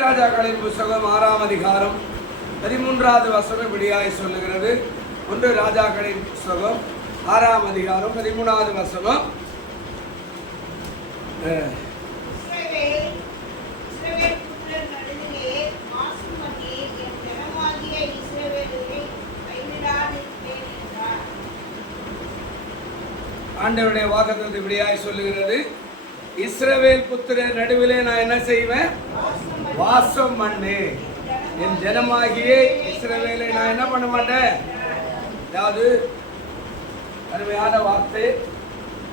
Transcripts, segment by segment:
ராஜாக்களின் புஸ்தகம் 6ஆம் அதிகாரம் 13வது வசனம் இப்படியாய் சொல்லுகிறது. 1 ராஜாக்களின் புஸ்தகம் 6ஆம் அதிகாரம் 13வது வசனம். ஆண்டவருடைய வாக்குத்தத்தம் இப்படியாய் சொல்லுகிறது. இஸ்ரவேல் புத்திரர் நடுவிலே நான் என்ன செய்வேன்? வாசம் பண்ணு. என் ஜனமாகிய இஸ்ரவேலை நான் என்ன பண்ண மாட்டேன். அதாவது அருமையான வார்த்தை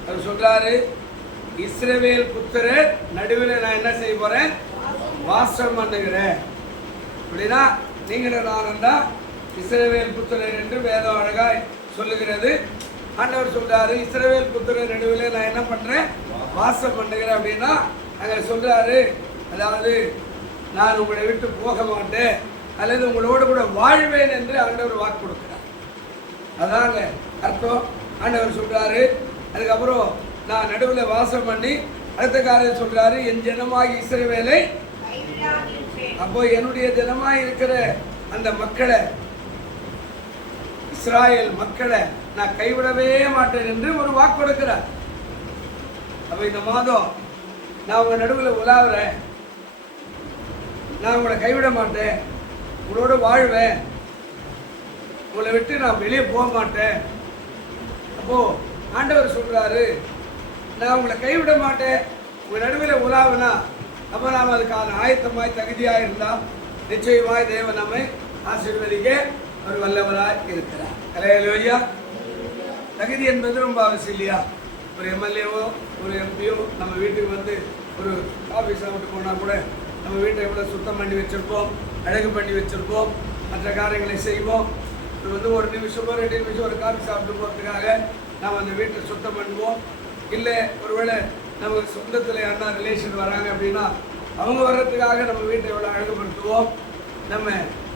அவர் சொல்றாரு. இஸ்ரவேல் புத்திரர் நடுவில் நான் என்ன செய்ய போறேன்? வாசம் பண்ணுகிறேன். அப்படின்னா நீங்களும் நானும் தான் இஸ்ரவேல் புத்திரர் என்று வேதம் அழகாய் சொல்லுகிறது. ஆண்டவர் சொல்றாரு, இஸ்ரவேல் புத்திரர் நடுவில் நான் என்ன பண்றேன்? வாசம் பண்ணுகிறேன். அப்படின்னா அங்க சொல்றாரு, அதாவது நான் உங்களை விட்டு போக மாட்டேன் அல்லது உங்களோடு கூட வாழ்வேன் என்று ஆண்டவர் வாக்கு கொடுக்கிறார். அதாங்க அர்த்தம். ஆண்டவர் சொல்றாரு. அதுக்கப்புறம் நான் நடுவில் வாசம் பண்ணி அடுத்த காரியம் சொல்றாரு, என் ஜனமாகி இஸ்ரவேலை. அப்போ என்னுடைய ஜனமாய் இருக்கிற அந்த மக்களை, இஸ்ராயேல் மக்களை நான் கைவிடவே மாட்டேன் என்று ஒரு வாக்கு கொடுக்கிறார். அப்ப இந்த மாதம் நான் உங்க நடுவில் உலாவுறேன், நான் உங்களை கைவிட மாட்டேன், உங்களோட வாழ்வேன், உங்களை விட்டு நான் வெளியே போக மாட்டேன். அப்போ ஆண்டவர் சொல்றாரு, நான் உங்களை கைவிட மாட்டேன், உங்க நடுவில் உலாவுனா அப்போ நாம் அதுக்கான ஆயத்தமாய் தகுதியாக இருந்தால் நிச்சயமாய் தேவன் நம்மை ஆசீர்வதிக்க அவர் வல்லவராய் இருக்கிறார். அல்லேலூயா. தகுதி என்பது ரொம்ப அவசியம் இல்லையா? ஒரு எம்எல்ஏவோ ஒரு எம்பியோ நம்ம வீட்டுக்கு வந்து ஒரு காஃபி சாப்பிட்டு போனால் கூட நம்ம வீட்டை எவ்வளோ சுத்தம் பண்ணி வச்சுருப்போம், அழகு பண்ணி வச்சுருப்போம், மற்ற காரியங்களை செய்வோம். இது வந்து ஒரு நிமிஷமோ 2 நிமிஷம் ஒரு காஃபி சாப்பிட்டு போகிறதுக்காக நாம் அந்த வீட்டை சுத்தம் பண்ணுவோம். இல்லை ஒருவேளை நம்ம சொந்தத்தில் யாருன்னா ரிலேஷன் வராங்க அப்படின்னா அவங்க வர்றதுக்காக நம்ம வீட்டை எவ்வளோ அழகுபடுத்துவோம், நம்ம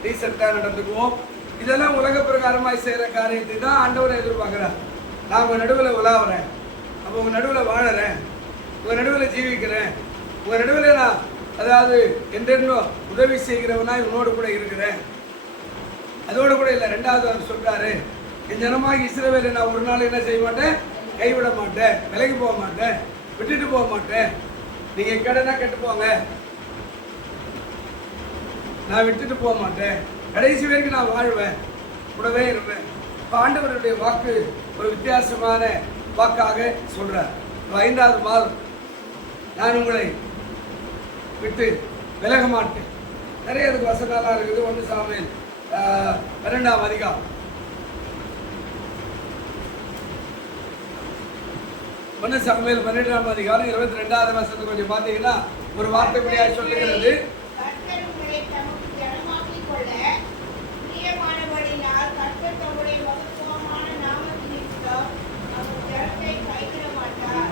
டீசெண்டாக நடந்துக்குவோம். இதெல்லாம் உலக பிரகாரமாய் செய்கிற காரியத்தை தான் ஆண்டவரை எதிர்பார்க்குறார். நான் உங்கள் நடுவில் உலாவுறேன், அப்போ உங்கள் நடுவில் வாழறேன், உங்கள் நடுவில் ஜீவிக்கிறேன், உங்கள் நடுவில் நான் அதாவது என்றென்னும் உதவி செய்கிறவனா இவனோடு கூட இருக்கிறேன். அதோடு கூட இல்லை. 2வது அவர் சொல்றாரு, என் ஜனமாக இஸ்ரவேலை நான் ஒரு நாள் என்ன செய்ய மாட்டேன்? கைவிட மாட்டேன், விலகி போக மாட்டேன், விட்டுட்டு போக மாட்டேன். நீங்க கடனா கெட்டு போங்க, நான் விட்டுட்டு போக மாட்டேன், கடைசி வரைக்கும் நான் வாழ்வேன், கூடவே இருப்பேன். இப்போ ஆண்டவருடைய வாக்கு ஒரு வித்தியாசமான வாக்காக சொல்றார். 5வது மாதம் நான் உங்களை விட்டு விலக மாட்டேன். நிறைய அதுக்கு வசனம்லாம் இருக்குது. 1 சாமுவேல் 12ஆம் அதிகாரம் 1 சாமுவேல் 12ஆம் அதிகாரம் 22வது வசனத்தை கொஞ்சம் பார்த்தீங்கன்னா ஒரு வார்த்தை கூடிய சொல்லுகிறது.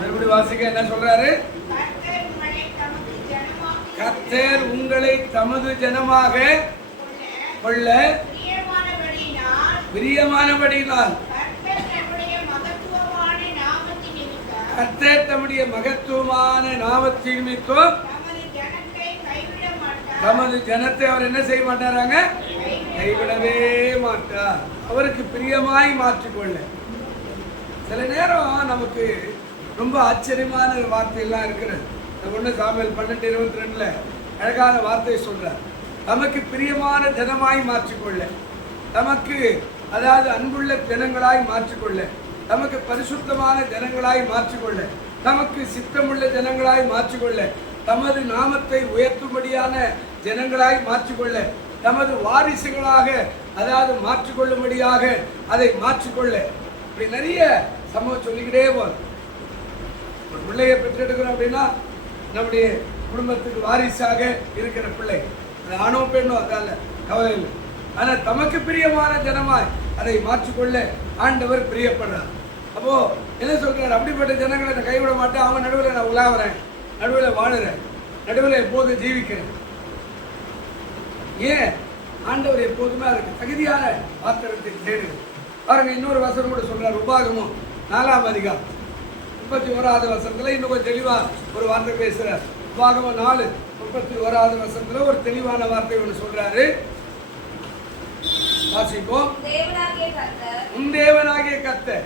மறுபடியும் வாசிக்க என்ன சொல்றாரு? கர்த்தர் உங்களை தமது ஜனமாக கொள்ள பிரியமானபடியினால் கர்த்தர் தம்முடைய மகத்துவமான நாமத்தின் நிமித்தம் தமது ஜனத்தை அவர் என்ன செய்ய மாட்டாராங்க? கைவிடவே மாட்டார். அவருக்கு பிரியமாய் மாற்றிக்கொள்ள. சில நேரம் நமக்கு ரொம்ப ஆச்சரியமான வார்த்தையெல்லாம் இருக்கிறது. 1 சாமுவேல் 12:22 அழகான வார்த்தை சொல்றார். நமக்கு பிரியமான ஜனமாய் மாற்றிக்கொள்ள, நமக்கு அதாவது அன்புள்ள ஜனங்களாய் மாற்றிக்கொள்ள, நமக்கு பரிசுத்தமான ஜனங்களாய் மாற்றிக்கொள்ள, நமக்கு சித்தமுள்ள ஜனங்களாய் மாற்றிக்கொள்ள, தமது நாமத்தை உயர்த்தும்படியான ஜனங்களாய் மாற்றிக்கொள்ள, நமது வாரிசுகளாக அதாவது மாற்றிக்கொள்ளும்படியாக அதை மாற்றிக்கொள்ள. இப்படி நிறைய சம்பவம் சொல்லிக்கிட்டே போகும். ஒரு பிள்ளையை பெற்றெடுக்கிறோம் அப்படின்னா நம்முடைய குடும்பத்துக்கு வாரிசாக இருக்கிற பிள்ளை, அது ஆணோ பெண்ணோ அதால கவலை இல்லை. ஆனால் தமக்கு பிரியமான ஜனமாய் அதை மாற்றிக்கொள்ள ஆண்டவர் பிரியப்படுறார். அப்போ என்ன சொல்றாரு? அப்படிப்பட்ட ஜனங்களை நான் கைவிட மாட்டேன், அவன் நடுவில் நான் உலாவுறேன், நடுவில் வாழுறேன், நடுவில் எப்போது ஜீவிக்கிறேன். ஏன்? ஆண்டவர் எப்போதுமே அதுக்கு தகுதியான பாத்திரத்தை தேடுது. பாருங்க, இன்னொரு வசனம் கூட சொல்றாரு. உபாகமம் 4ஆம் அதிகாரம் 31வது வசனத்துல இன்னும் கொஞ்சம் தெளிவா ஒரு வார்த்தை பேசுறார். உபாகமம் 4:31 ஒரு தெளிவான வார்த்தை ஒன்று சொல்றாரு. வாசிப்போம். உன் தேவனாகிய கர்த்தர்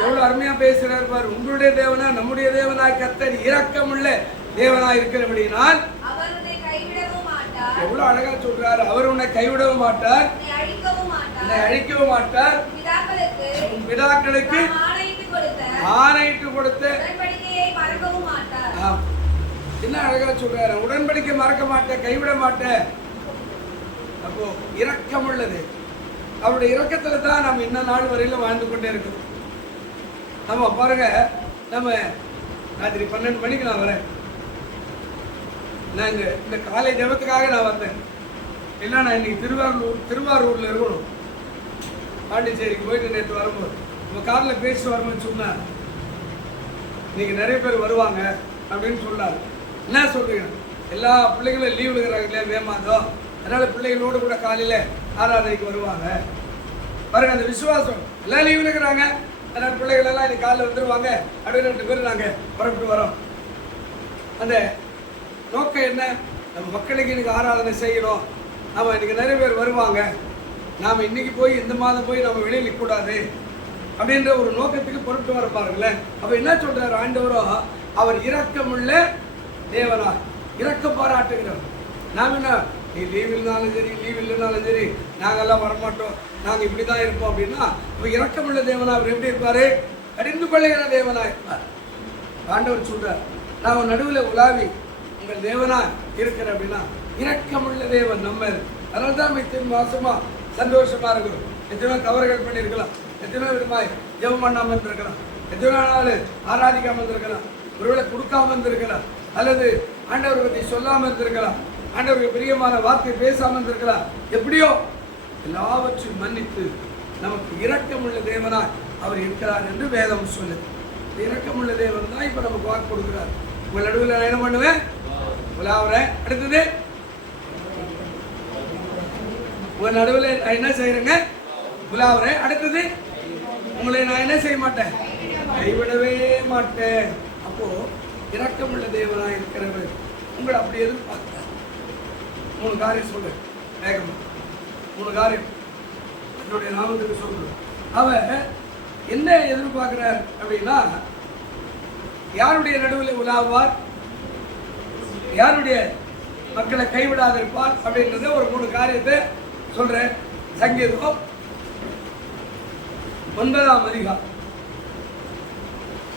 எவ்வளவு அருமையா பேசுறாரு பாரு. உங்களுடைய தேவனா நம்முடைய தேவனாய் கர்த்தர் இரக்கமுள்ள தேவனாய் இருக்கிறபடினால் எவ்வளவு அழகா சொல்றாரு. அவர் உன்னை கைவிடவும் மாட்டார், உன்னை அழிக்கவும் மாட்டார். பிதாக்களுக்கு ஆணையிட்டு கொடுத்த என்ன அழகா சொல்றாரு. உடன்படிக்கை மறக்க மாட்டேன், கைவிட மாட்டேன். அப்போ இரக்கம் உள்ளது. அவருடைய இரக்கத்துல தான் நம்ம இன்னும் நாள் வரையில வாழ்ந்து கொண்டே இருக்கிறோம். நம்ம பாருங்க, நம்ம ராத்திரி 12 மணிக்கு நான் வரேன். நான் இந்த காலை ஜபத்துக்காக நான் வந்தேன். இல்லை நான் இன்னைக்கு திருவாரூர்ல இருக்கணும். பாண்டிச்சேரிக்கு போயிட்டு நேற்று வரும்போது நம்ம காரில் பேசி வரும்போது சொன்னார், இன்னைக்கு நிறைய பேர் வருவாங்க அப்படின்னு சொன்னார். என்ன சொல்றீங்க, எல்லா பிள்ளைகளும் லீவ் இருக்கிறாங்க இல்லையா, மே மாதம். அதனால பிள்ளைகளோடு கூட காலையில் ஆராதனைக்கு வருவாங்க. பாருங்க, அந்த விசுவாசம். எல்லாம் லீவ் இருக்கிறாங்க, அதனால பிள்ளைகள் எல்லாம் இன்னைக்கு காலையில் வந்துருவாங்க அப்படின்னு 2 பேர் நாங்கள் புறப்பட்டு வரோம். அந்த நோக்கம் என்ன, நம்ம மக்களுக்கு இன்னைக்கு ஆராதனை செய்யணும். நம்ம இன்னைக்கு நிறைய பேர் வருவாங்க, நாம் இன்னைக்கு போய் இந்த மாதம் போய் நம்ம வெளியில் நிற்கக்கூடாது அப்படின்ற ஒரு நோக்கத்துக்கு பொறுத்து வர பாருங்களேன். அப்போ என்ன சொல்றாரு ஆண்டவரோ, அவர் இரக்கமுள்ள தேவனா, இரக்கம் பாராட்டுகிறோம். நாம் என்ன, நீ லீவ் இல்லைனாலும் சரி லீவ் இல்லைனாலும் சரி நாங்கெல்லாம் வரமாட்டோம், நாங்கள் இப்படி தான் இருப்போம் அப்படின்னா, இப்போ இரக்கமுள்ள தேவனா அவர் எப்படி இருப்பாரு, அறிந்து கொள்ளுகிற தேவனா இருப்பார். ஆண்டவர் சொல்றார், நான் நடுவில் உலாவி உங்கள் தேவனா இருக்கிற அப்படின்னா இரக்கமுள்ள தேவன் நம்ம. அதனால தான் இத்தனை மாசமா சந்தோஷமா இருக்கிறோம். எத்தனை தவறுகள் பண்ணியிருக்கலாம், எத்தனை விதமாய் ஜெபம் பண்ணாமல் இருந்திருக்கலாம், எத்தனை நாள் ஆராதிக்காமல் இருந்திருக்கலாம், ஒருவேளை கொடுக்காம இருந்திருக்கலாம், அல்லது ஆண்டவரை பற்றி சொல்லாமல் இருந்திருக்கலாம், ஆண்டவருக்கு பிரியமான வார்த்தை பேசாமல் இருந்திருக்கலாம். எப்படியோ எல்லாவற்றையும் மன்னித்து நமக்கு இரக்கமுள்ள தேவனாய் அவர் இருக்கிறார் என்று வேதம் சொல்லுது. இரக்கமுள்ள தேவன் தான் இப்போ நமக்கு வாக்கு கொடுக்குறார். உங்கள் நடுவில் நான் என்ன பண்ணுவேன், உலாவுறேன். அடுத்தது உங்கள் நடுவில் நான் என்ன செய்யறேங்க, உலாவுறேன். அடுத்தது உங்களை நான் என்ன செய்ய மாட்டேன், கைவிடவே மாட்டேன். அப்போ இரக்கமுள்ள தேவனா இருக்கிறவர் உங்களை அப்படி எதிர்பார்க்கிறார். 3 காரியம் சொல்லு வேகமா, 3 காரியம் என்னுடைய நாமத்துக்கு சொல்றேன். அவர் என்ன எதிர்பார்க்கிறார் அப்படின்னா, யாருடைய நடுவில் உலாவார், யாருடைய மக்களை கைவிடாத இருப்பார் அப்படின்றத ஒரு 3 காரியத்தை சொல்றேன். சங்கீதம் 9ஆம் அதிகாரம்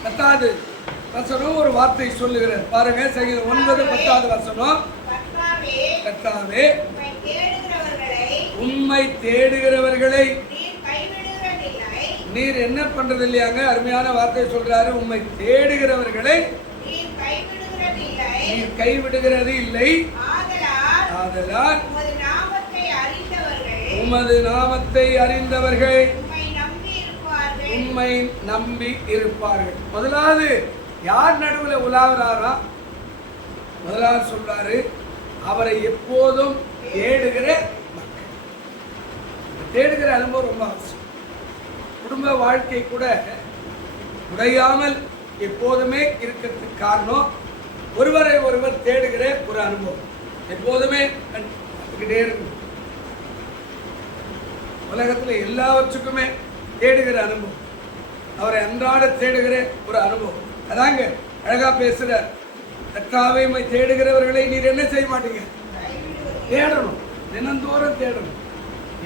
10வது வசனம் ஒரு வார்த்தை சொல்லுகிறார். பாருங்க, சங்கீதம் 9:10வது வசனம். கர்த்தாவே உம்மை தேடுகிறவர்களை நீர் என்ன பண்றது இல்லையாங்க. அருமையான வார்த்தை சொல்றாரு, உம்மை தேடுகிறவர்களை நீர் கைவிடுகிறது இல்லை. ஆதலால் உமது நாமத்தை அறிந்தவர்கள் உம்மை நம்பி இருப்பார்கள். முதலாவது யார் நடுவில் உலாவுறாரா, முதலாவது சொல்றாரு, அவரை எப்போதும் தேடுகிற மக்கள். தேடுகிற அனுபவம் ரொம்ப அவசியம். குடும்ப வாழ்க்கை கூட உடையாமல் எப்போதுமே இருக்கிறதுக்கு காரணம் ஒருவரை ஒருவர் தேடுகிற ஒரு அனுபவம். எப்போதுமே கற்றுக்கிட்டே இருக்கும். உலகத்தில் எல்லாவற்றுக்குமே தேடுகிற அனுபவம், அவரை அன்றாட தேடுகிற ஒரு அனுபவம். அதாங்க அழகா பேசுற. கர்த்தாவே உம்மை தேடுகிறவர்களை நீர் என்ன செய்ய மாட்டீங்க, தேடணும், தினந்தோறும் தேடணும்.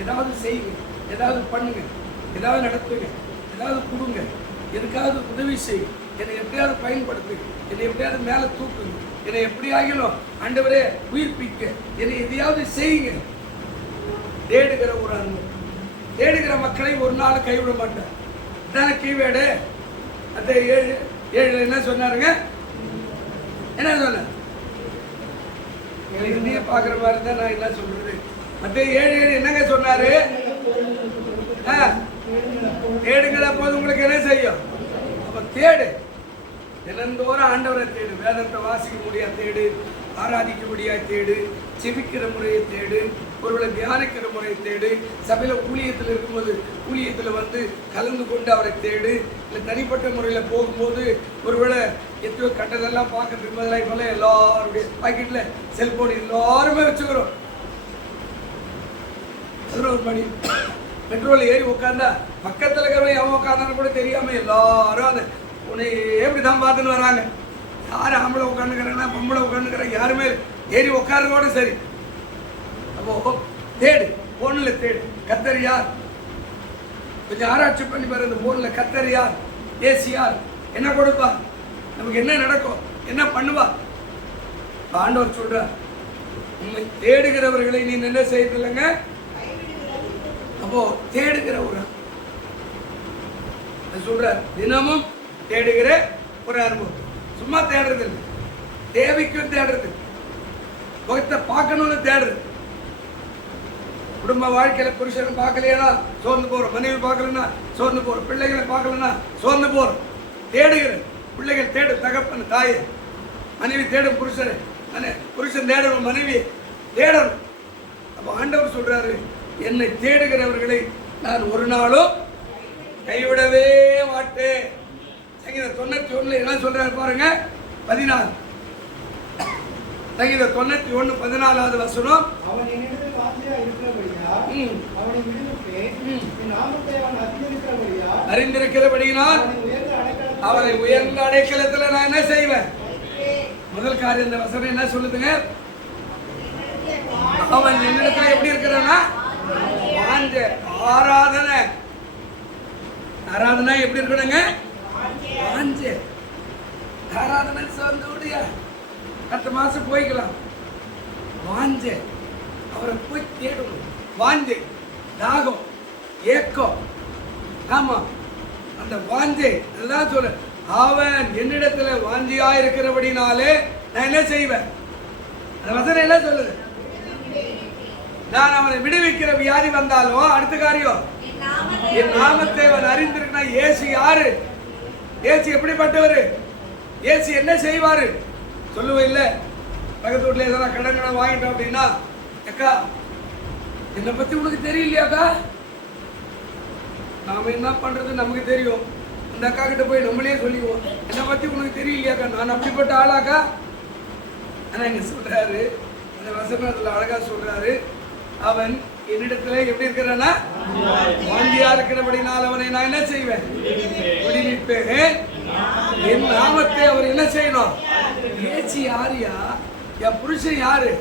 ஏதாவது செய்யுங்க, ஏதாவது பண்ணுங்க, ஏதாவது நடத்துங்க, ஏதாவது கொடுங்க, எதுக்காவது உதவி செய்யுங்க, என்னை எப்படியாவது பயன்படுத்துங்க, என்னை எப்படியாவது மேலே தூக்குங்க, என்னை எப்படியாகிலும் ஆண்டவரே உயிர்ப்பிக்க, என்னை எதையாவது செய்யுங்க. தேடுகிற ஒரு அனுபவம். தேடுகிற மக்களை ஒரு நாள் கைவிட மாட்டார். இதான கீவேடு. அந்த 7 என்ன சொன்னாருங்க, என்ன சொன்ன இந்திய பார்க்குற மாதிரி தான் நான் என்ன சொல்றது. மற்ற 7 என்னங்க சொன்னாரு, தேடுகிற போது உங்களுக்கு என்ன செய்யும். அப்ப தேடு, தினந்தோறும் ஆண்டவரை தேடு. வேதத்தை வாசிக்க முடியாது தேடு, ஆராதிக்கும்படியாய் தேடு, செபிக்கிற முறையை தேடு, ஒருவேளை தியானிக்கிற முறையை தேடு, சபையில் ஊழியத்தில் இருக்கும்போது ஊழியத்தில் வந்து கலந்து கொண்டு அவரை தேடு, இல்லை தனிப்பட்ட முறையில் போகும்போது ஒருவேளை எத்தனையோ கட்டதெல்லாம் பார்க்கறதுக்கு பதிலாக போல எல்லாருடைய பாக்கெட்டில் செல்போன் எல்லாருமே வச்சுக்கிறோம். 11 மணி பெட்ரோல் ஏறி உட்காந்தா பக்கத்தில் இருக்கிறவங்க எவன் உட்காந்தான்னு கூட தெரியாமல் எல்லாரும் அந்த உன்னையே எப்படி தான் பார்த்துன்னு வராங்க. யார் ஆம்பளை உட்காந்துக்கிறாங்கன்னா பொம்பளை உட்காந்துக்கிறாங்க, யாருமே ஏறி உட்காருறதோட சரி. அப்போ தேடு, போனில் தேடு, கர்த்தர் யார், கொஞ்சம் ஆராய்ச்சி பண்ணி பாரு. இந்த போனில் கர்த்தர் யார், ஏசு யார், என்ன கொடுப்பா, நமக்கு என்ன நடக்கும், என்ன பண்ணுவா. ஆண்டவர் சொல்றார், உண்மை தேடுகிறவர்களை நீ என்ன செய்யறதில்லைங்க. அப்போ தேடுகிறவரா சொல்ற, தினமும் தேடுகிற ஒரு அனுபவம். சும்மா தேடுறது இல்லை, தேவைக்கும் தேடுறது, முகத்தை பார்க்கணும்னு தேடுறது. குடும்ப வாழ்க்கையில புருஷனை பார்க்கலையா சோர்ந்து போறோம், மனைவி பார்க்கலன்னா சோர்ந்து போறோம், பிள்ளைகளை பார்க்கலன்னா சோர்ந்து போறோம். தேடுகிற பிள்ளைகள் தேடு தகப்பன் தாயை, மனைவி தேடும் புருஷனை, புருஷன் தேடணும் மனைவி தேடணும். அப்போ ஆண்டவர் சொல்றாரு, என்னை தேடுகிறவர்களை நான் ஒரு நாளும் கைவிடவே மாட்டேன். சங்கீதம் 91 என்ன சொல்றாரு பாருங்க, 14. சங்கீதம் 91:14 வசனம். அவன் என்னிடத்தில் வாஞ்சியா இருக்கிறபடியால் அவனை விடுவிப்பேன், என் நாமத்தை அவன் அறிந்திருக்கிறபடியினால் அவனை உயர்ந்த அடைக்கலத்துல நான் என்ன செய்வேன். முதல் காரியம் இந்த வசனம் என்ன சொல்லுதுங்க, அவன் என்னிடத்துல எப்படி இருக்கிறானா வாஞ்ச. ஆராதனை ஆராதனை எப்படி இருக்கணுங்க, வாஞ்ச ஆராதனை சேர்ந்து விடியா, அடுத்த மாசம் போய்க்கலாம். வாஞ்ச அவரை போய் தேடணும், வாஞ்சை, தாகம், ஏக்கம். ஆமா, அந்த வாஞ்சை அதுதான் சொல்ல. அவன் என்னிடத்துல வாஞ்சியா இருக்கிறபடினாலே நான் என்ன செய்வேன். அந்த வசனம் என்ன சொல்லுது, நான் அவனை விடுவிக்கிற வியாதி வந்தாலும் அடுத்த காரியம் என் நாமத்தை அவன் அறிந்திருக்கா. ஏசு யாரு, ஏசு எப்படிப்பட்டவர், ஏசு என்ன செய்வாரு சொல்லுவேன். இல்லை பக்கத்து வீட்டில் எதனா கடன் வாங்கிட்டோம் அப்படின்னா, அக்கா என்னை பத்தி உனக்கு தெரியலையாக்கா, நாம என்ன பண்றது நமக்கு தெரியும். அந்த அக்கா கிட்ட போய் நம்மளே சொல்லிடுவோம், என்னை பத்தி உனக்கு தெரியலையாக்கா, நான் அப்படிப்பட்ட ஆளாக்கா. ஆனா இங்க சொல்றாரு, அந்த வசனத்துல அழகா சொல்றாரு, அவன் என்னிடத்துல எப்படி இருக்கிறானா வாந்தியா இருக்கிறபடினால் அவனை நான் என்ன செய்வேன், விடுவிப்பேன். என் நாமத்தை அவர் என்ன செய்யணும். ஏச்சி யாருயா, என் புருஷன் யாரு,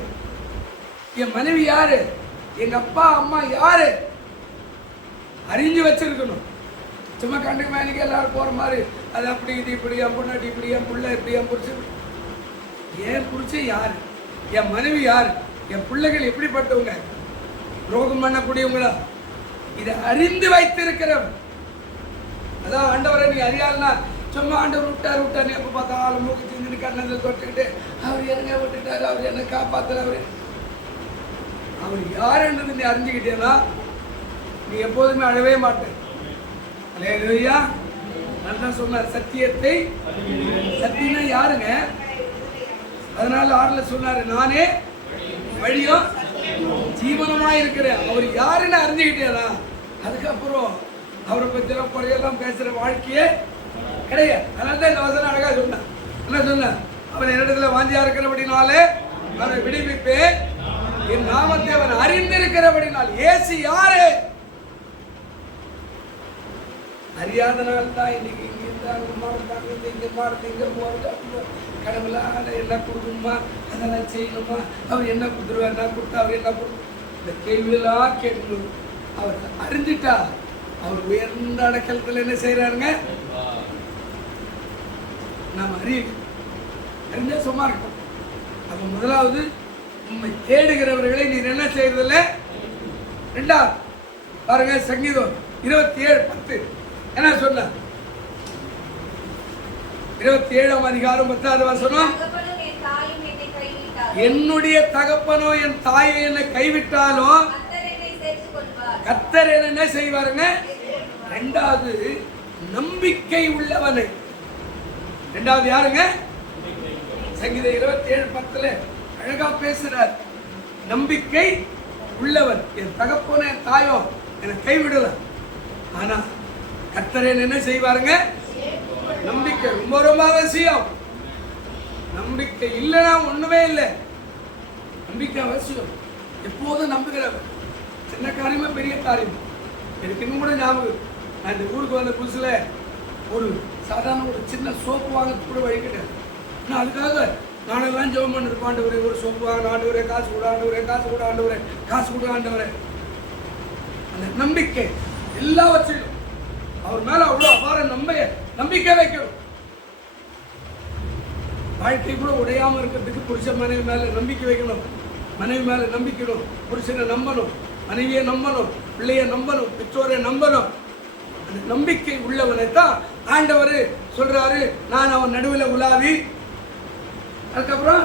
என் மனைவி யாரு, எங்க அப்பா அம்மா யாரு அறிஞ்சு வச்சிருக்கணும். சும்மா கண்டுக்கு மேனிக்கு எல்லாரும் போற மாதிரி அது அப்படி இது இப்படி, என் பொண்ணாட்டி இப்படி, என் பிள்ளை இப்படி, என் புருஷன். என் புருஷன் யாரு, என் மனைவி யாரு, என் பிள்ளைகள் எப்படிப்பட்டவங்க, துரோகம் பண்ணக்கூடியவங்களா, இதை அறிந்து வைத்திருக்கிறவன். அதான் ஆண்டவரை நீ அறியாதுன்னா சும்மா ஆண்டவர் விட்டார் நீ எப்போ பார்த்தாலும் மூக்கு சிந்து கண்ணத்தில் தொட்டுக்கிட்டு அவர் என்ன விட்டுட்டாரு, அவர் என்ன காப்பாத்தல, அவர் யாருன்றது நீ அறிஞ்சுக்கிட்டேன்னா நீ எப்போதுமே அழவே மாட்டேன். அல்லேலூயா. நல்லா சொன்னார், சத்தியத்தை, சத்தியம்னா யாருங்க. அதனால 6ல் சொன்னாரு, நானே வழியும் ஜீவனமா இருக்கிறேன். அவர் யாருன்னு அறிஞ்சுக்கிட்டேனா அதுக்கப்புறம் அவரை பற்றிலாம் குறையெல்லாம் பேசுற வாழ்க்கையே கிடையாது. அதனால தான் இந்த வசனம் அழகா சொன்னான். என்ன சொன்ன, அவன் என்னிடத்துல வாந்தியா இருக்கிறபடினாலே அவனை விடுவிப்பேன், என் நாமத்தை அவன் அறிந்திருக்கிறபடினால். ஏசு யாரு அறியாதனால தான் இன்னைக்கு இங்க இருந்தாங்க மாறுதாங்க, இங்க மாறுது, இங்க போறது, கடவுளா என்ன கொடுக்கணுமா, அதெல்லாம் செய்யணுமா, அவர் என்ன கொடுத்துருவார், என்ன கொடுத்தா அவர் என்ன கொடுத்து, இந்த கேள்வியெல்லாம் கேட்கணும். அவர் அறிஞ்சிட்டா அவர் உயர்ந்த அடைக்கலத்தில் என்ன செய்யறாருங்க. நாம் அறிஞ்சா சும்மா இருக்கும். அப்ப முதலாவது உண்மை தேடுகிறவர்களை நீர் என்ன செய்யறதில்ல. 2வது பாருங்க, சங்கீதம் 27:10 என்ன சொன்ன, 27ஆம் அதிகாரம் 10வது வசனம். என்னுடைய தகப்பனோ என் தாயை என்னை கைவிட்டாலும் கர்த்தர் என்ன செய்வாருங்க. 2வது நம்பிக்கை உள்ளவனை. 2வது யாருங்க, சங்கீதம் 27:10 அழகா பேசுறார். நம்பிக்கை உள்ளவர். என் தகப்பனோ என் தாயோ என்னை கைவிடல, ஆனா கர்த்தர் என்ன செய்வாருங்க? நம்பிக்கை ரொம்ப ரொம்ப அவசியம். நம்பிக்கை இல்லைன்னா ஒண்ணுமே இல்லை. நம்பிக்கை அவசியம். எப்போதும் நம்புகிறவர். சின்ன காரியமா பெரிய காரியம். எனக்கு இன்னும் கூட ஞாபகம், நான் இந்த ஊருக்கு வந்த புதுசுல ஒரு சாதாரண ஒரு சின்ன சோப்பு வாங்க கூட வழி கிடையாது. ஆனால் அதுக்காக நானெல்லாம் ஜெபம் பண்ணிருப்பேன். ஆண்டவரே ஒரு சோப்பு வாங்க, ஆண்டவரே காசு கூட, ஆண்டவரே காசு கூட, ஆண்டவரே காசு கூட, ஆண்டவரே. அந்த நம்பிக்கை எல்லாவற்றையும் அவர் மேல அவ்வளோ அபார நம்பிக்கை வைக்கணும். வாழ்க்கை கூட உடையாம இருக்கிறதுக்கு புருஷன் மனைவி மேல நம்பிக்கை வைக்கணும், மனைவி மேல நம்பிக்கணும், புருஷனை நம்பணும், மனைவியை நம்பணும், பிள்ளைய நம்பணும், பெற்றோரை நம்பணும். அந்த நம்பிக்கை உள்ளவனை தான் ஆண்டவர் சொல்றாரு, நான் அவன் நடுவில் உலாவி. அதுக்கப்புறம்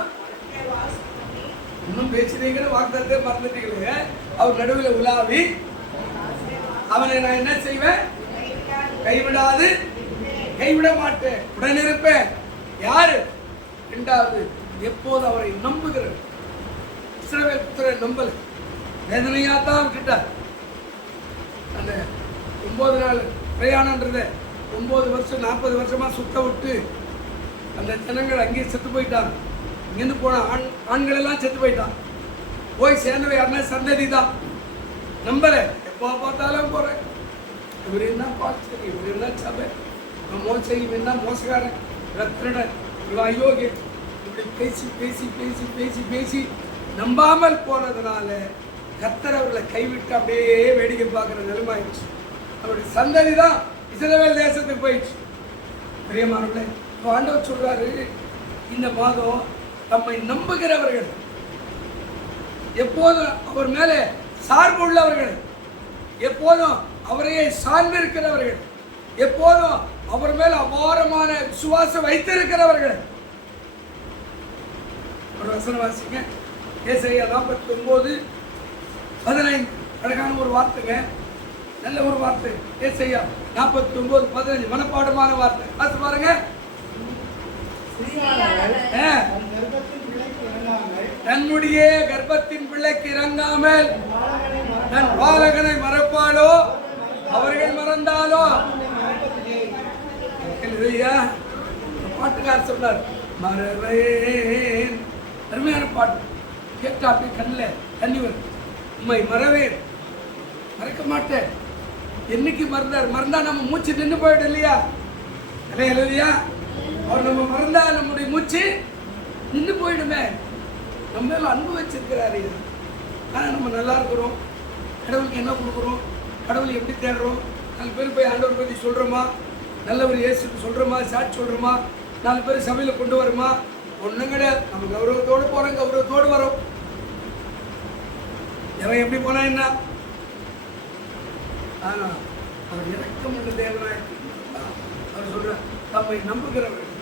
இன்னும் பேசுறீங்க, வாக்குத்தத்தே மறந்துட்டீங்களே. அவர் நடுவில் உலாவி அவனை நான் என்ன செய்வேன்? கைவிடாது, கைவிட மாட்டேன், உடன் இருப்பேன். யாரு? இரண்டாவது, எப்போது அவரை நம்புகிறார். இஸ்ரவேல் புத்திரரை நம்பல, வேதனையா தான் விட்டுட்டார். அந்த 9 நாள் பிரயாணம்ன்றத 9 வருஷம் 40 வருஷமா சுத்த விட்டு அந்த ஜனங்கள் அங்கேயே செத்து போயிட்டாங்க. இங்கேருந்து போன ஆண்கள் எல்லாம் செத்து போயிட்டான். போய் சேர்ந்தவை யாருன்னா சந்ததி தான். நம்பல, எப்போ பார்த்தாலும் போறேன், இவர் என்ன பாஸ்டர், இவர் என்ன சபை, மோசை, இவன் என்ன மோசக்காரன், ரத்னன், இவன் அயோக்கிய, இப்படி பேசி பேசி பேசி பேசி பேசி நம்பாமல் போனதுனால கர்த்தர் அவர்களை கைவிட்டு அப்படியே வேடிக்கை பார்க்குற நிலைமாயிடுச்சு. அவருடைய சந்ததி தான் இஸ்ரவேல் தேசத்துக்கு போயிடுச்சு. பிரியமானவர்களே, ஆண்டவர் சொல்றாரு, இந்த மாதம் நம்மை நம்புகிறவர்கள், எப்போதும் அவர் மேலே சார்பு உள்ளவர்கள், எப்போதும் அவரையே சார்ந்திருக்கிறவர்கள், எப்போதும் அவர் மேல் அபாரமான விசுவாசம் வைத்திருக்கிறவர்கள். ஒரு வசனம் வாசிங்க, ஏசாயா 49:15. அழகான ஒரு வார்த்தைங்க, நல்ல ஒரு வார்த்தை. ஏசாயா 49:15 மனப்பாடமான வார்த்தை. அது பாருங்க. தன்னுடைய கர்ப்பத்தின் பிள்ளைக்கு இறங்காமல் தன் பாலகனை மறப்பாளோ, அவர்கள் மறந்தாலோ. பாட்டுக்காரர் சொன்னார், மறவேன். அருமையான பாட்டு கேட்டா அப்படி கண்ணில் தண்ணி வரும். உண்மை மறவேன், மறக்க மாட்டேன். என்னைக்கு மறந்தார்? மறந்தா நம்ம மூச்சு நின்று போயிடும் இல்லையா? இல்லையா? அவர் நம்ம மறந்தா நம்முடைய மூச்சு நின்று போயிடுமே. நம்ம மேல அன்பு வச்சிருக்கிறாரு. ஆனால் நம்ம நல்லா இருக்கிறோம், கடவுளுக்கு என்ன கொடுக்குறோம், கடவுள் எப்படி தேடுறோம், 4 பேர் போய் ஆண்டவர் பற்றி சொல்கிறோமா, நல்லவர் இயேசுக்கு சொல்கிறோமா, சாட்சி சொல்கிறோமா, 4 பேர் சபையில் கொண்டு வரோமா? ஒன்றும் கிடையாது. நம்ம கௌரவத்தோடு போகிறோம், கௌரவத்தோடு வரோம். எவன் எப்படி போனா என்ன? ஆனால் அவர் இறக்கம் உள்ள தேவனாய் அவர் சொல்கிறார், தம்மை நம்புகிறவர்கள்.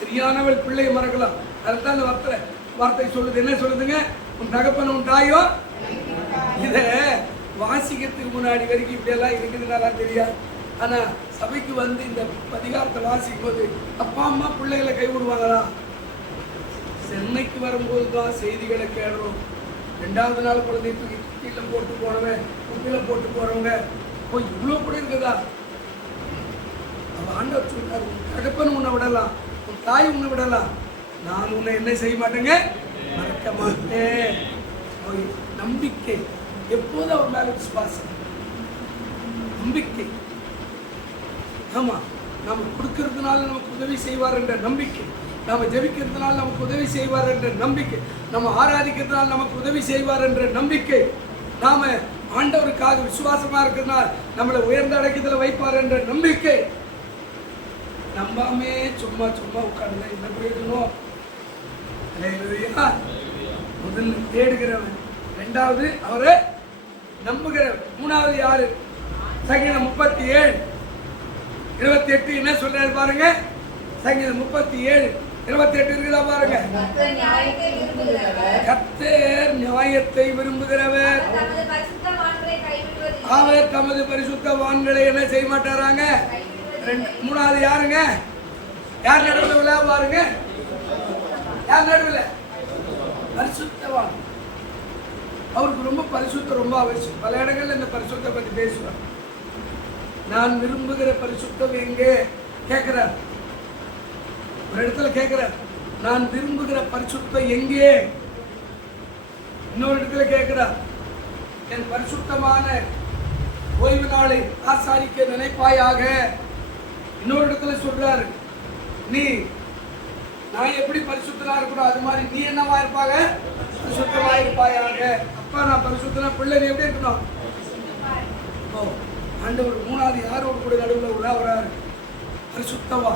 சரியானவள் பிள்ளையை மறக்கலாம். அதுதான் அந்த வார்த்தை சொல்லுது. என்ன சொல்லுதுங்க? உன் தகப்பன் உன் தாயோ. இதை வாசிக்கிறதுக்கு முன்னாடி வரைக்கும் இப்படியெல்லாம் இருக்குதுனால தெரியாது. ஆனால் சபைக்கு வந்து இந்த அதிகாரத்தை வாசிக்கும் போது அப்பா அம்மா பிள்ளைகளை கைவிடுவாங்களா? சென்னைக்கு வரும்போது தான் செய்திகளை கேடுறோம். 2வது நாள் குழந்தை தூக்கி கீழே போட்டு போனவன், குட்டியில போட்டு போறவங்க போய் இவ்வளோ கூட இருக்குதா? அவன் ஆண்டவர் சொல்றாரு, உன் தகப்பன் உன்னை விடலாம், உன் தாய் உன்னை விடலாம், நான் உன்னை என்ன செய்ய மாட்டேங்க, மறக்க மாட்டேன். நம்பிக்கை எப்போது அவர் மேல விசுவாசம், நம்பிக்கை. ஆமா, நம்ம கொடுக்கறதுனால நமக்கு உதவி செய்வார் என்ற நம்பிக்கை, நாம ஜெபிக்கிறதுனால நமக்கு உதவி செய்வார் என்ற நம்பிக்கை, நம்ம ஆராதிக்கிறதுனால நமக்கு உதவி செய்வார் என்ற நம்பிக்கை, நாம ஆண்டவருக்காக விசுவாசமா இருக்கிறதுனால நம்மளை உயர்ந்த அடக்கத்தில் வைப்பார் என்ற நம்பிக்கை. நம்பாமே சும்மா சும்மா உட்கார்ந்து என்ன பிரயோஜனம்? முதல்ல தேடுகிறவன், 2வது அவரை நம்புகிறவன், 3வது யாரு? சங்கீதம் 37:28 என்ன சொல்றாரு பாருங்க. சங்கீதம் 37:28 இருக்குதா பாருங்க. கர்த்தர் நியாயத்தை விரும்புகிறவர், அவர் தமது பரிசுத்தவான்களை என்ன செய்ய மாட்டாராங்க. 3வது யாருங்க? யார் நடுவில் பாருங்க, யார் நடுவில்? பரிசுத்தவான். அவருக்கு ரொம்ப பரிசுத்தம் ரொம்ப அவசியம். பல இடங்கள்ல இந்த பரிசுத்தை பற்றி பேசுவார். நான் விரும்புகிற பரிசுத்தம் எங்கே கேட்கிறார். ஒரு இடத்துல கேட்கிறார், நான் விரும்புகிற பரிசுத்தம் எங்கே. இன்னொரு இடத்துல கேட்கிறார், என் பரிசுத்தமான ஓய்வு நாளை ஆசாரிக்க நினைப்பாயாக. இன்னொரு இடத்துல சொல்றாரு, நீ நான் எப்படி பரிசுத்தனா இருக்கணும் அது மாதிரி நீ என்னவா இருப்பாங்க, பரிசுத்தமா இருப்பாயாக. அப்பா நான் பரிசுத்தனா, பிள்ளை நீ எப்படி இருக்கணும். ஓ ஆண்டவர் மூணாவது யாரோடு கூட நடுவில் உலாவறாரு, பரிசுத்தவா.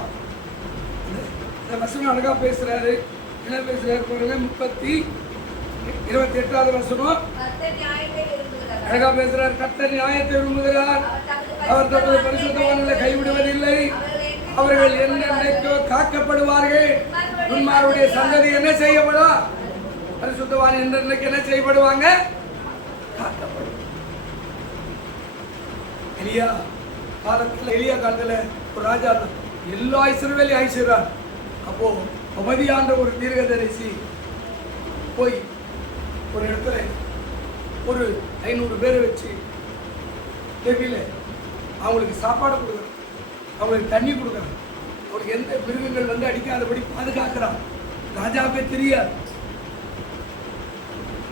இந்த வசனம் அழகா பேசுறாரு. என்ன பேசுறாரு பாருங்க, 28வது வசனம் அழகா பேசுறார். கர்த்தர் நியாயத்தை விரும்புகிறார், அவர் தமது பரிசுத்தவான்களை கைவிடுவதில்லை, அவர்கள் என்னென்னைக்கோ காக்கப்படுவார்கள். துன்மார்க்கருடைய சந்ததி என்ன செய்யப்படும், பரிசுத்தவான் என்னென்னைக்கு என்ன செய்யப்படுவாங்க, காக்கப்படும். எலியா காலத்துல ஒரு ராஜா எல்லா இஸ்ரவேலையும் அழிச்சிடுறார். அப்போ உபதியான்ற ஒரு தீர்க்கதரிசி போய் ஒரு இடத்துல ஒரு 500 பேரை வச்சு டெபில அவங்களுக்கு சாப்பாடு கொடுக்குறான், அவங்களுக்கு தண்ணி கொடுக்குறான், அவங்களுக்கு எந்த மிருகங்கள் வந்து அடிக்காதபடி பாதுகாக்கிறான். ராஜாவே தெரியாது.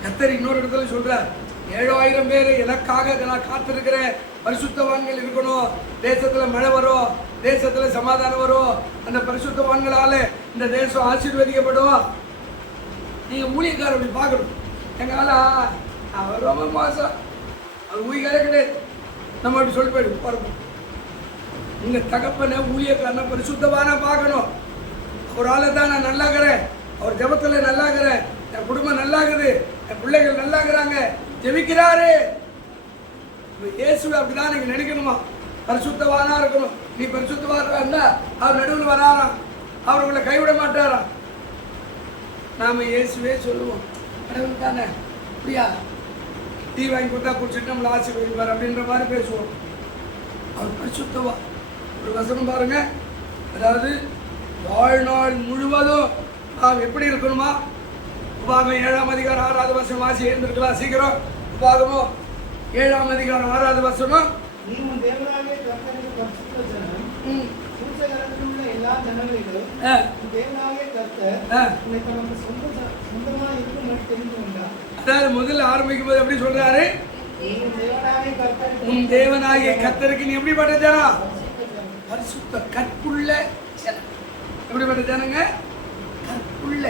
கர்த்தர் இன்னொரு இடத்துல சொல்றார், 7000 பேரை எனக்காக நான் காத்திருக்கிறேன், பரிசுத்தவான்கள் இருக்கணும், தேசத்துல மழை வரும், தேசத்துல சமாதானம் வரும், அந்த பரிசுத்தவான்களால இந்த தேசம் ஆசீர்வதிக்கப்படும். நீங்க ஊழியக்காரர் அப்படி பார்க்கணும். எங்கால அவர் ரொம்ப மோசம், அவர் ஊழியக்காரே கிடையாது, நம்ம அப்படி சொல்லி போயிடும் பாருங்க. உங்க தகப்பனை ஊழியக்காரனை பரிசுத்தவான பார்க்கணும். அவரால் தான் நான் நல்லாகிறேன், அவர் ஜபத்துல நல்லாகிறேன், என் குடும்பம் நல்லாகுது, என் பிள்ளைகள் நல்லாகிறாங்க, ஜெபிக்கிறாரு. இயேசுவை அப்படிதான் நீங்க நினைக்கணுமா, பரிசுத்தவானா இருக்கணும். நீ பரிசுத்தவானா இருந்தா அவர் நடுவில் வராராம், அவர் உங்களை கைவிட மாட்டாராம். நாம இயேசுவே சொல்லுவோம், கடவுள் தானே அப்படியா, டீ வாங்கி கொடுத்தா குடிச்சிட்டு நம்மளை ஆசீர்வதிப்பார் அப்படின்ற மாதிரி பேசுவோம். அவர் பரிசுத்தவா. ஒரு வசனம் பாருங்க, அதாவது வாழ்நாள் முழுவதும் நாம் எப்படி இருக்கணுமா. உபாகம் 7ஆம் அதிகாரம் 6வது வசனம் வாசி எழுந்திருக்கலாம் சீக்கிரம். உபாகமும் 7ஆம் அதிகாரம் 6வது வசனம். நீ உன் தேவனாகிய கர்த்தருக்கு பரிசுத்த ஜனம், பூசகரத்தில் உள்ள எல்லா ஜனங்களிலும் உன் தேவனாகிய கர்த்தர் உன்னை தனக்கு சொந்தமாக இருக்கும்படி தெரிந்து கொண்டார். அதாவது முதல்ல ஆரம்பிக்கும் போது எப்படி சொல்றாரு, உன் தேவனாகிய கர்த்தருக்கு நீ எப்படிப்பட்ட ஜனம், பரிசுத்த கற்புள்ள ஜனம். எப்படிப்பட்ட ஜனங்க, கற்புள்ள,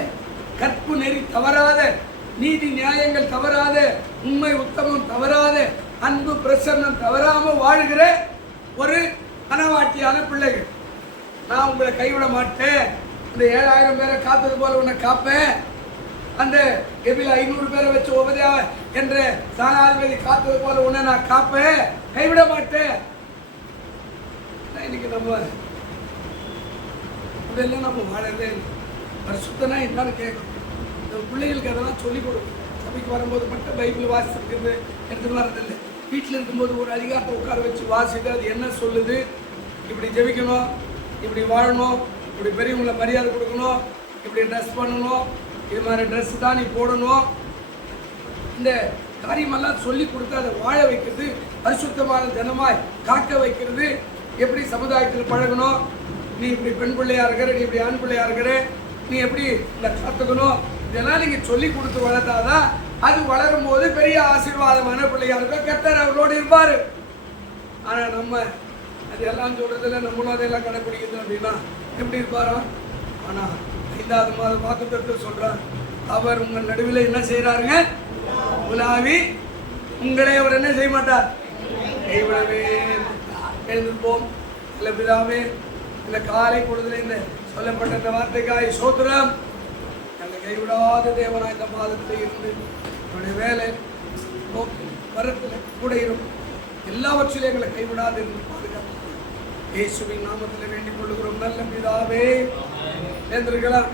கற்பு நெறி தவறாத, நீதி நியாயங்கள் தவறாத, உண்மை உத்தமம் தவறாத, அன்பு பிரசன்னம் தவறாம வாழ்கிற ஒரு மனவாட்டியான பிள்ளைகள். நான் உங்களை கைவிட மாட்டேன், இந்த 7000 பேரை காத்தது போல உன்னை காப்பேன், அந்த எபில 500 பேரை வச்சு உபதியா என்ற சாணாதிபதி காத்தது போல உன்னை நான் காப்பேன், கைவிட மாட்டேன். இன்னைக்கு நம்ம இதெல்லாம் நம்ம வாழவே இல்லை. பரிசுத்தனா என்னன்னு கேட்கணும். இந்த பிள்ளைகளுக்கு அதெல்லாம் சொல்லிக் கொடுக்கணும். சபைக்கு வரும்போது மட்டும் பைபிள் வாசிக்கிறது எடுத்துட்டு வர்றதில்லை. வீட்டில் இருக்கும்போது ஒரு அதிகாரத்தை உட்கார வச்சு வாசிட்டு அது என்ன சொல்லுது, இப்படி ஜெபிக்கணும், இப்படி வாழணும், இப்படி பெரியவங்களை மரியாதை கொடுக்கணும், இப்படி ட்ரெஸ் பண்ணணும், இது மாதிரி ட்ரெஸ் தான் நீ போடணும், இந்த காரியமெல்லாம் சொல்லி கொடுத்து அதை வாழ வைக்கிறது, பரிசுத்தமான ஜனமாய் காக்க வைக்கிறது. எப்படி சமுதாயத்தில் பழகணும், நீ இப்படி பெண் பிள்ளையா இருக்கிற, நீ இப்படி ஆண் பிள்ளையா இருக்கிற, நீ எப்படி இந்த காத்துக்கணும், இதெல்லாம் நீங்க சொல்லி கொடுத்து வளர்த்தாதான் அது வளரும் போது பெரிய ஆசீர்வாதமான பிள்ளையா இருக்க கர்த்தர் அவரோடு இருப்பாரு. ஆனா நம்ம அதெல்லாம் சொல்றதுல நம்மளும் அதெல்லாம் கடைப்பிடிக்கிறது அப்படின்னா எப்படி இருப்பாரோ. ஆனா 5வது மாதம் வாக்குத்தத்தம் சொல்றார், அவர் உங்கள் நடுவில் என்ன செய்யறாருங்க, உலாவி உங்களை அவர் என்ன செய்ய மாட்டார், கைவிடவே. எழுந்திருப்போம். இல்ல பிதாவே, இந்த காலை பொழுதுல இந்த சொல்லப்பட்ட இந்த வார்த்தைக்காய் சோத்திரம். எங்களை கைவிடாத தேவனா இந்த மாதத்தில் இருந்து என்னுடைய வேலை நோக்கி வரத்தில் கூட இருக்கும் எல்லாவற்றிலும் எங்களை கைவிடாது இருந்து பாதுகாப்பு இயேசுவின் நாமத்தில் வேண்டிக் கொள்ளுகிறோம் நல்ல பிதாவே. எழுந்திருக்கலாம்.